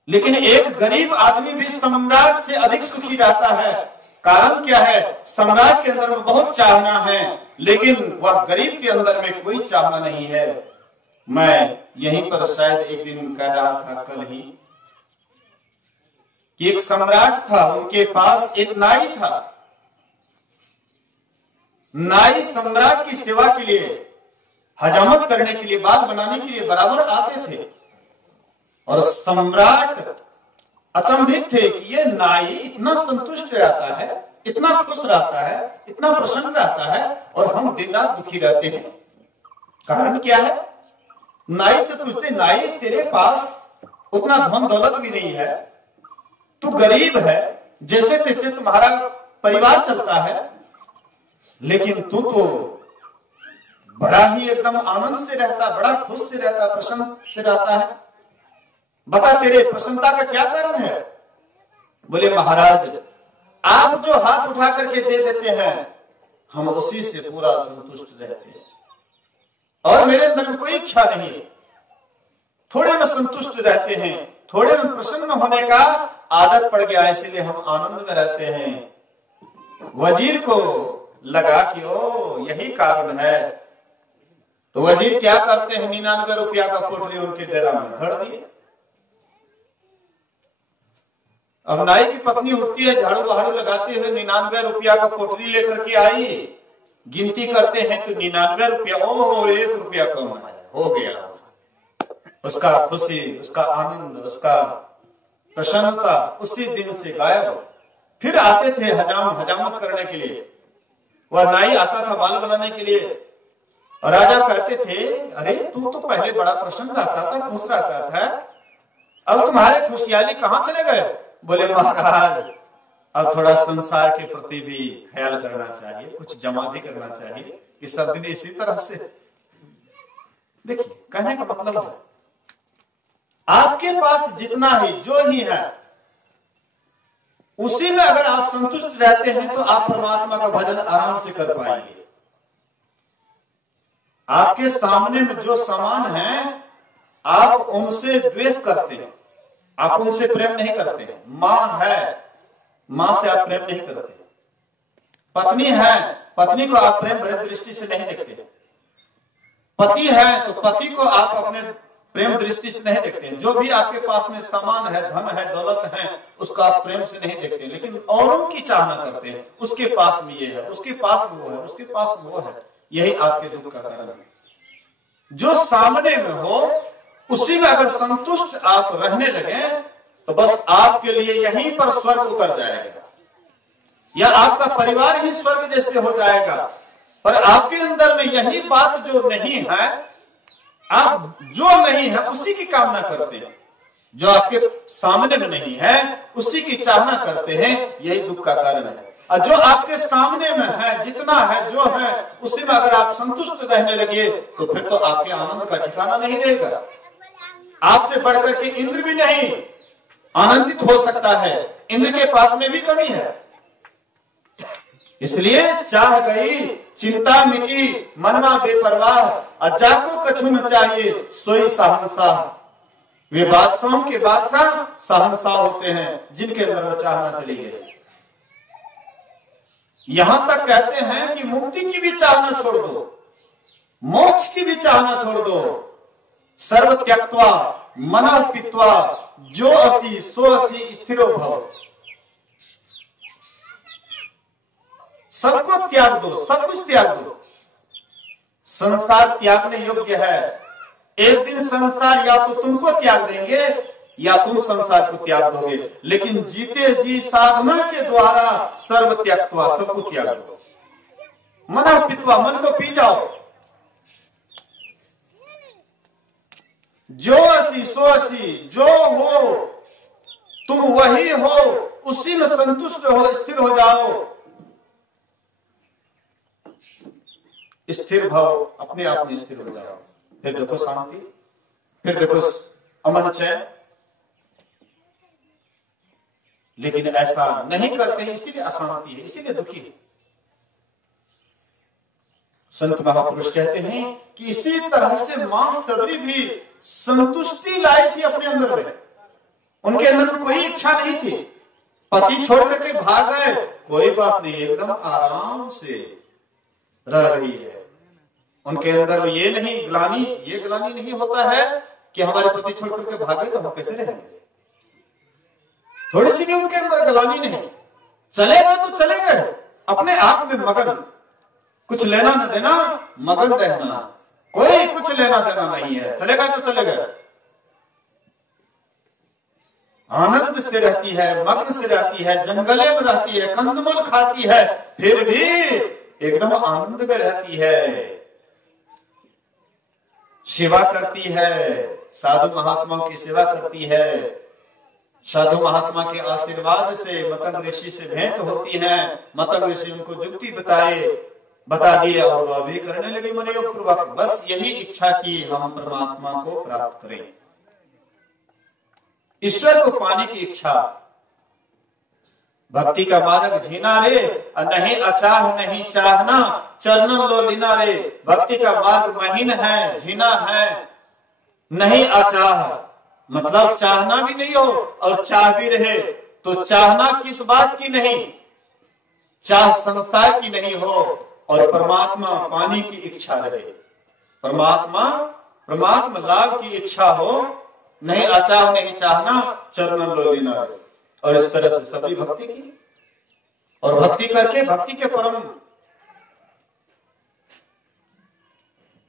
लेकिन एक गरीब आदमी भी सम्राट से अधिक सुखी रहता है। कारण क्या है? सम्राट के अंदर में बहुत चाहना है, लेकिन वह गरीब के अंदर में कोई चाहना नहीं है। मैं यहीं पर शायद एक दिन कह रहा था, कल ही, कि एक सम्राट था, उनके पास एक नाई था। नाई सम्राट की सेवा के लिए, हजामत करने के लिए, बाल बनाने के लिए बराबर आते थे। और सम्राट अचंभित थे कि ये नाई इतना संतुष्ट रहता है, इतना खुश रहता है, इतना प्रसन्न रहता है, और हम दिन रात दुखी रहते हैं। कारण क्या है? नाई से पूछते, नाई तेरे पास उतना धन दौलत भी नहीं है, तू गरीब है, जैसे तैसे तुम्हारा परिवार चलता है, लेकिन तू तो बड़ा ही एकदम आनंद से रहता, बड़ा खुश से रहता, प्रसन्न से रहता है। बता तेरे प्रसन्नता का क्या कारण है? बोले महाराज, आप जो हाथ उठा करके दे देते हैं, हम उसी से पूरा संतुष्ट रहते हैं, और मेरे अंदर में कोई इच्छा नहीं। थोड़े में संतुष्ट रहते हैं, थोड़े में प्रसन्न होने का आदत पड़ गया, इसलिए हम आनंद में रहते हैं। वजीर को लगा कि ओ यही कारण है, तो वजीर क्या करते हैं, 99 रुपया का कोठरी उनके डेरा में धर दिए। अब नाई की पत्नी उठती है, झाड़ू बहाड़ू लगाते हुए 99 रुपया का कोठरी लेकर के आई, गिनती करते हैं तो 99 रुपया, ओ 1 रुपया कम है, हो गया। उसका खुशी, उसका आनंद, उसका प्रसन्नता उसी दिन से गायब। फिर आते थे हजामत करने के लिए, वह नाई आता था बाल बनाने के लिए, और राजा कहते थे अरे तू तो पहले बड़ा प्रसन्न रहता था, खुश रहता था, अब तुम्हारे खुशहाली कहाँ चले गए? बोले महाराज अब थोड़ा संसार के प्रति भी ख्याल करना चाहिए, कुछ जमा भी करना चाहिए, कि सब दिन इसी तरह से। देखिए कहने का मतलब है आपके पास जितना ही जो ही है उसी में अगर आप संतुष्ट रहते हैं तो आप परमात्मा का भजन आराम से कर पाएंगे। आपके सामने में जो सामान है आप उनसे द्वेष करते हैं, आप उनसे प्रेम नहीं करते। मां है, मां से आप प्रेम नहीं करते। पत्नी है, पत्नी को आप प्रेम भरे दृष्टि से नहीं देखते। पति है तो पति को आप अपने प्रेम दृष्टि से नहीं देखते। जो भी आपके पास में सामान है, धन है, दौलत है, उसको आप प्रेम से नहीं देखते, लेकिन औरों की चाहना करते हैं। उसके पास में ये है, उसके पास वो है, उसके पास वो है। यही आपके दुख का कारण है। जो सामने में हो उसी में अगर संतुष्ट आप रहने लगे तो बस आपके लिए यहीं पर स्वर्ग उतर जाएगा, या आपका परिवार ही स्वर्ग जैसे हो जाएगा। पर आपके अंदर में यही बात जो नहीं है, आप जो नहीं है उसी की कामना करते हैं, जो आपके सामने में नहीं है उसी की चाहना करते हैं, यही दुख का कारण है। और जो आपके सामने में है, जितना है, जो है, उसी में अगर आप संतुष्ट रहने लगे तो फिर तो आपके आनंद का ठिकाना नहीं रहेगा। आपसे बढ़कर के इंद्र भी नहीं आनंदित हो सकता है, इंद्र के पास में भी कमी है। इसलिए चाह गई चिंता मिटी मनमा बेपरवाह, और जाको कछु न चाहिए सोई शहंशाह। वे बादशाहों के बादशाह शहंशाह होते हैं जिनके अंदर वो चाहना चली गई। यहां तक कहते हैं कि मुक्ति की भी चाहना छोड़ दो, मोक्ष की भी चाहना छोड़ दो। सर्व त्यक्त्वा मनः पीत्वा जो असि सो असि स्थिरो भव। सबको त्याग दो, सब कुछ त्याग दो। संसार त्यागने योग्य है। एक दिन संसार या तो तुमको त्याग देंगे या तुम संसार को त्याग दोगे, लेकिन जीते जी साधना के द्वारा सर्व त्यागत्वा, सबको त्याग दो। मना पीत्वा, मन को पी जाओ। जो असी सो असी, जो हो तुम वही हो, उसी में संतुष्ट हो, स्थिर हो जाओ। स्थिर भाव, अपने आप में स्थिर हो जाओ। फिर देखो शांति, फिर देखो अमन चैन। लेकिन ऐसा नहीं करते, इसीलिए अशांति है, इसीलिए दुखी है। संत महापुरुष कहते हैं कि इसी तरह से मां सबरी भी संतुष्टि लाई थी अपने अंदर में। उनके अंदर में कोई इच्छा नहीं थी। पति छोड़ करके भाग गए, कोई बात नहीं, एकदम आराम से रह रही है। उनके अंदर में ये ग्लानि नहीं होता है कि हमारे पति छोड़ करके भागे तो हम कैसे रहेंगे। थोड़ी सी भी उनके अंदर ग्लानि नहीं। चले गए तो चले गए, अपने आप में मगन, कुछ लेना न देना, मगन रहना, कोई कुछ लेना देना नहीं है। चले गए तो चले गए, आनंद से रहती है, मग्न से रहती है, जंगले में रहती है, कंदमूल खाती है, फिर भी एकदम आनंद में रहती है। सेवा करती है, साधु महात्माओं की सेवा करती है। साधु महात्मा के आशीर्वाद से मतंग ऋषि से भेंट होती है। मतंग ऋषि उनको युक्ति बता दिए और वह भी करने लगे मनोयोग पूर्वक। बस यही इच्छा की हम परमात्मा को प्राप्त करें, ईश्वर को पाने की इच्छा। भक्ति का मार्ग झीना रे, नहीं अचाह नहीं चाहना, चरणन लो लीना रे। भक्ति का मार्ग महीन है, झीना है, नहीं अचाह, मतलब चाहना भी नहीं हो और चाह भी रहे तो चाहना किस बात की नहीं, चाह संसार की नहीं हो और परमात्मा पाने की इच्छा रहे, परमात्मा लाभ की इच्छा हो, नहीं अचाह नहीं चाहना, चरणन लो लेना रहे। और इस तरह से सभी भक्ति की और भक्ति करके भक्ति के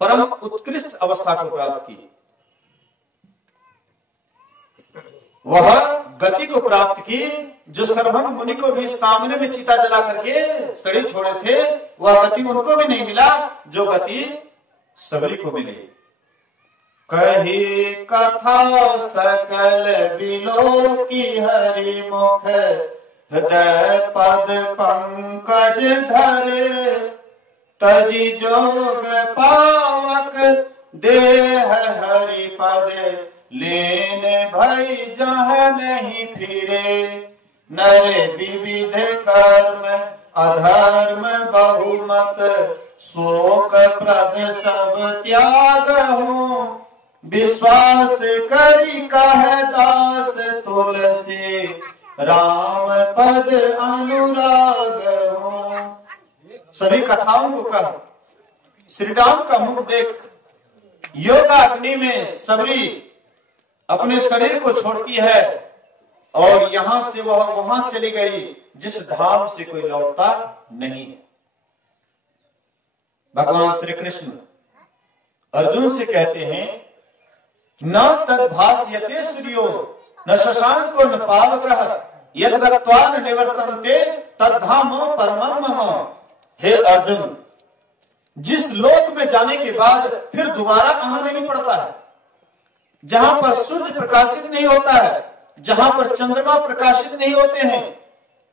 परम उत्कृष्ट अवस्था को प्राप्त की। वह गति को प्राप्त की जो सर्वभंग मुनि को भी सामने में चिता जला करके सड़ी छोड़े थे, वह गति उनको भी नहीं मिला जो गति सबरी को मिली। कही कथा सकल बिलो की हरि मुख, हृदय पद पंकज धरे, तजी जोग पावक देह हरि पद, लेने भई जहाँ नहीं फिरे, नरे विविध कर्म अधर्म बहुमत, शोक प्रद सब त्याग हूँ, विश्वास करी कह दास तुलसी, राम पद अनुराग हूँ। सभी कथाओं को कह, श्री राम का मुख देख, योगाग्नि में सबरी अपने शरीर को छोड़ती है और यहां से वह वहां चली गई जिस धाम से कोई लौटता नहीं है। भगवान श्री कृष्ण अर्जुन से कहते हैं, न तद्भास्यते सूर्यो न शशांको न पावकः, यद् गत्वा न निवर्तन्ते तद्धाम परमं मम। हे अर्जुन, जिस लोक में जाने के बाद फिर दोबारा आना नहीं पड़ता है, जहां पर सूर्य प्रकाशित नहीं होता है, जहां पर चंद्रमा प्रकाशित नहीं होते हैं,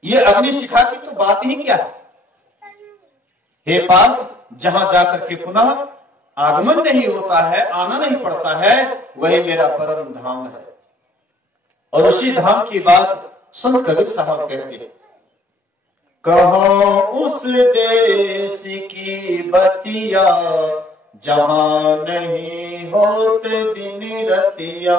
ये अग्नि शिखा की तो बात ही क्या है। हे पार्थ, जहां जाकर के पुनः आगमन नहीं होता है, आना नहीं पड़ता है, वही मेरा परम धाम है। और उसी धाम की बात संत कबीर साहब कहते हैं, कहो उस देश की बतिया, जहां नहीं होते दिन रतिया।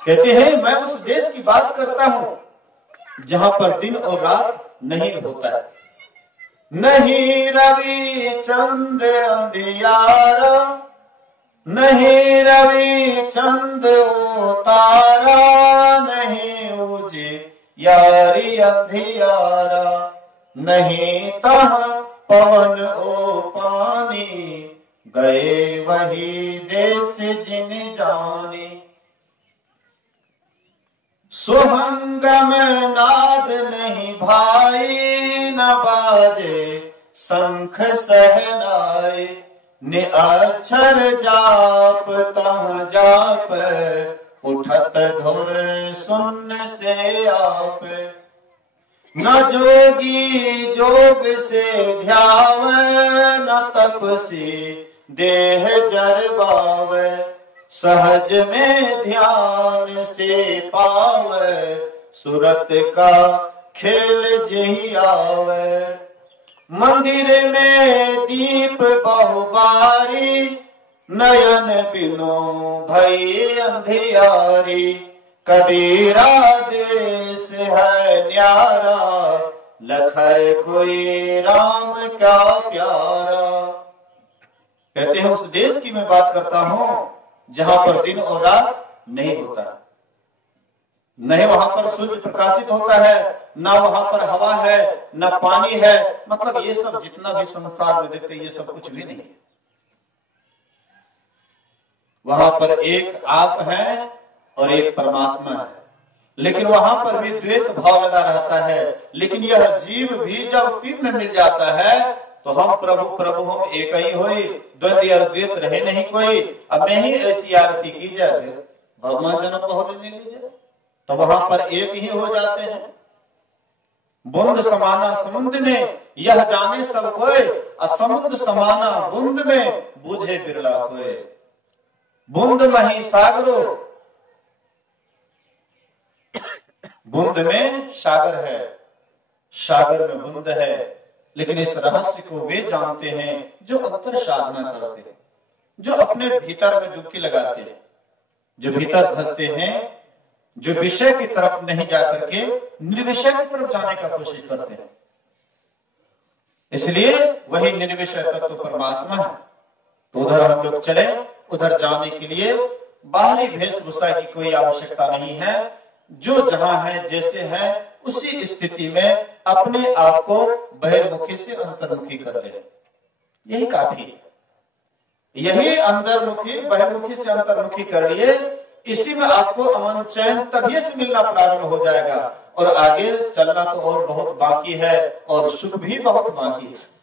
कहते हैं मैं उस देश की बात करता हूं जहां पर दिन और रात नहीं होता है, नहीं रवि चंद अंधियारा, नहीं रवि चंद तारा, नहीं उजे यारी अंधियारा, नहीं तहां पवन ओ पानी, गए वही देश जिन जानी। सुहंगम नाद नहीं भाई, न बाजे शंख सहनाए, ने अक्षर जाप तह जाप, उठत धुर सुन से आप। न जोगी जोग से ध्यावे, न तपसी देह जरबावे, सहज में ध्यान से पावे, सुरत का खेल जही आवे। मंदिर में दीप बहुबारी, नयन बिनो भई अंधियारी, कबीरा देश है न्यारा, लखै कोई राम क्या प्यारा। कहते हैं उस देश की मैं बात करता हूं जहां पर दिन और रात नहीं होता, नहीं वहां पर सूर्य प्रकाशित होता है, ना वहां पर हवा है, ना पानी है, मतलब ये सब जितना भी संसार में देखते ये सब कुछ भी नहीं है। वहां पर एक आप है और एक परमात्मा है, लेकिन वहां पर भी द्वैत भाव लगा रहता है। लेकिन यह जीव भी जब पीप में मिल जाता है तो हम प्रभु प्रभु हम एक ही होई, द्वैत और द्वैत रहे नहीं कोई। अब मैं ही ऐसी आरती की जाए, भगवान जन्म बहुरी नहीं लीजिए, तो वहां पर एक ही हो जाते हैं। बूंद समाना समुद्र में यह जाने सब कोई, असमुद्र समाना बूंद में बूझे बिरला कोई। बूंद मही सागरो, बूंद में सागर है, सागर में बूंद है। लेकिन इस रहस्य को वे जानते हैं जो अंतर साधना करते हैं। जो अपने भीतर में डुबकी लगाते हैं, जो भीतर धंसते हैं, जो विषय की तरफ नहीं जाकर के निर्विषय की तरफ जाने का कोशिश करते हैं। इसलिए वही निर्विषय तत्व परमात्मा है। तो उधर हम लोग चले, उधर जाने के लिए बाहरी वेशभूषा की कोई आवश्यकता नहीं है। जो जहां है, जैसे है, उसी स्थिति में अपने आप को बहिर्मुखी से अंतर्मुखी कर ले, यही काफी है। यही अंतर्मुखी बहिर्मुखी से अंतर्मुखी कर लिए, इसी में आपको अमन चैन तभी से मिलना प्रारंभ हो जाएगा। और आगे चलना तो और बहुत बाकी है, और सुख भी बहुत बाकी है।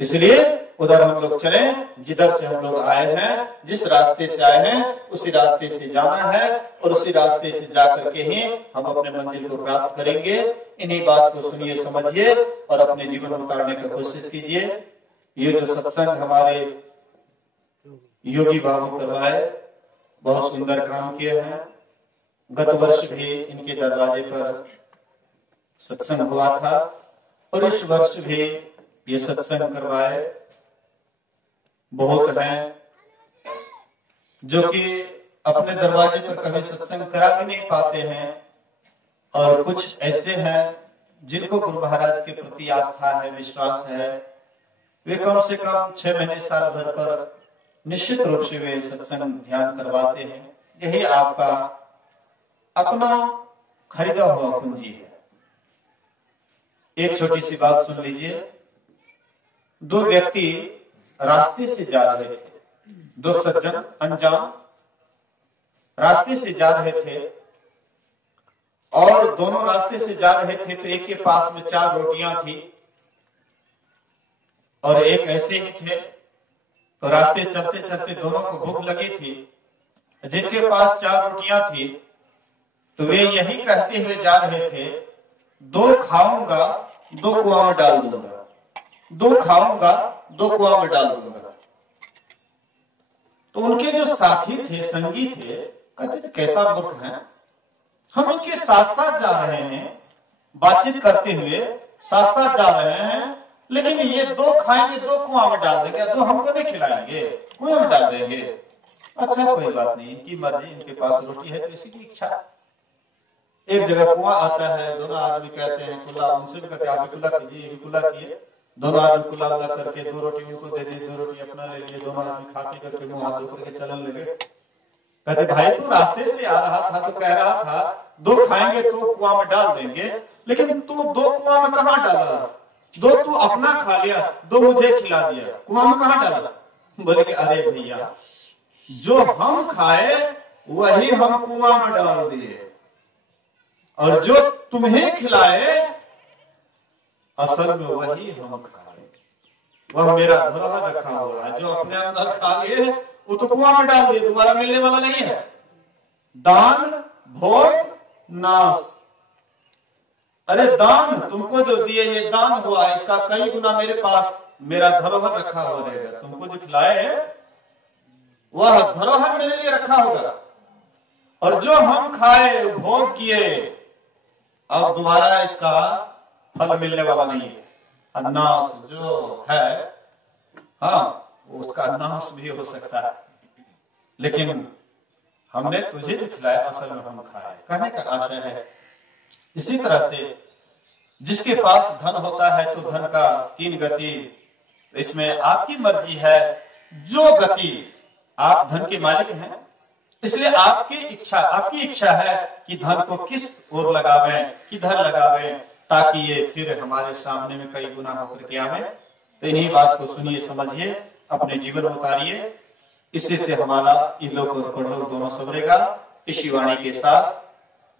इसलिए उधर हम लोग चले, जिधर से हम लोग आए हैं, जिस रास्ते से आए हैं उसी रास्ते से जाना है, और उसी रास्ते से जाकर के ही हम अपने मंजिल को प्राप्त करेंगे। इन्हीं बात को सुनिए, समझिए और अपने जीवन में उतारने की कोशिश कीजिए। ये जो सत्संग हमारे योगी बाबू करवाए, बहुत सुंदर काम किए हैं। गत वर्ष भी इनके दरवाजे पर सत्संग हुआ था, और इस वर्ष भी ये सत्संग करवाए। बहुत हैं जो कि अपने दरवाजे पर कभी सत्संग करा भी नहीं पाते हैं, और कुछ ऐसे हैं जिनको गुरु महाराज के प्रति आस्था है, विश्वास है। वे कम से कम 6 महीने साल भर पर निश्चित रूप से वे सत्संग ध्यान करवाते हैं। यही आपका अपना खरीदा हुआ पूंजी है। एक छोटी सी बात सुन लीजिए। 2 व्यक्ति रास्ते से जा रहे थे, 2 सज्जन अनजान रास्ते से जा रहे थे, और दोनों रास्ते से जा रहे थे। तो एक के पास में 4 रोटियां थी, और एक ऐसे ही थे। तो रास्ते चलते चलते दोनों को भूख लगी थी। जिनके पास 4 रोटियां थी, तो वे यही कहते हुए जा रहे थे, 2 खाऊंगा 2 कुआं में डाल दूंगा, 2 खाऊंगा 2 कुआं में डाल दूंगा। तो उनके जो साथी थे, संगी थे, कहते थे कैसा मूर्ख है, हम इनके साथ साथ जा रहे हैं, बातचीत करते हुए साथ साथ जा रहे हैं, लेकिन ये 2 खाएंगे 2 कुआं में डाल देंगे, 2 हमको नहीं खिलाएंगे, कुएं में डाल देंगे। अच्छा कोई बात नहीं, इनकी मर्जी, इनके पास रोटी है तो इसी की इच्छा। एक जगह कुआं आता है, दोनों आदमी कहते हैं कुल्ला, उनसे भी कहते हैं आप कुल्ला कीजिए, ये कुल्ला किए। दोनों आदमी कुल्ला उल्ला करके 2 रोटी उनको दे दी, 2 रोटी अपना ले लिए। दोनों आदमी खा पी करके मुंह हाथ धो करके चलने लगे। कहते भाई तू रास्ते से आ रहा था तो कह रहा था 2 खाएंगे तो कुआं में डाल देंगे, लेकिन तू 2 कुआं में कहां डाला? 2 तू अपना खा लिया, 2 मुझे खिला दिया, कुआं में कहां डाला? बोले कि अरे भैया, जो हम खाए वही हम कुआं में डाल दिए, और जो तुम्हें खिलाए असल में वही हम खाए। वह मेरा धरोहर रखा हुआ है, जो अपने अंदर खा लिए वो तो कुआं में डाल दिए, दोबारा मिलने वाला नहीं है। दान भोग नाश। अरे दान तुमको जो दिए ये दान हुआ, इसका कई गुना मेरे पास मेरा धरोहर रखा हुआ रहेगा। तुमको जो खिलाए वह धरोहर मेरे लिए रखा होगा, और जो हम खाए भोग किए अब दोबारा इसका फल मिलने वाला नहीं है। नाश जो है, हाँ उसका नाश भी हो सकता है, लेकिन हमने तुझे जो खिलाया असल में हम खाए, कहने का आशय है। इसी तरह से जिसके पास धन होता है तो धन का 3 गति, इसमें आपकी मर्जी है। जो गति आप धन के मालिक हैं, इसलिए आपकी इच्छा है कि धन को किस ओर लगावें, किधर लगावें, ताकि ये फिर हमारे सामने में कई गुना होकर के आवे। तो इन्हीं बात को सुनिए, समझिए, अपने जीवन में उतारिए। इससे से हमारा इहलोक और परलोक दोनों संवरेगा। इसी वाणी के साथ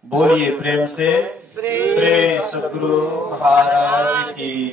बोलिए प्रेम से, श्री सद्गुरु महाराज की।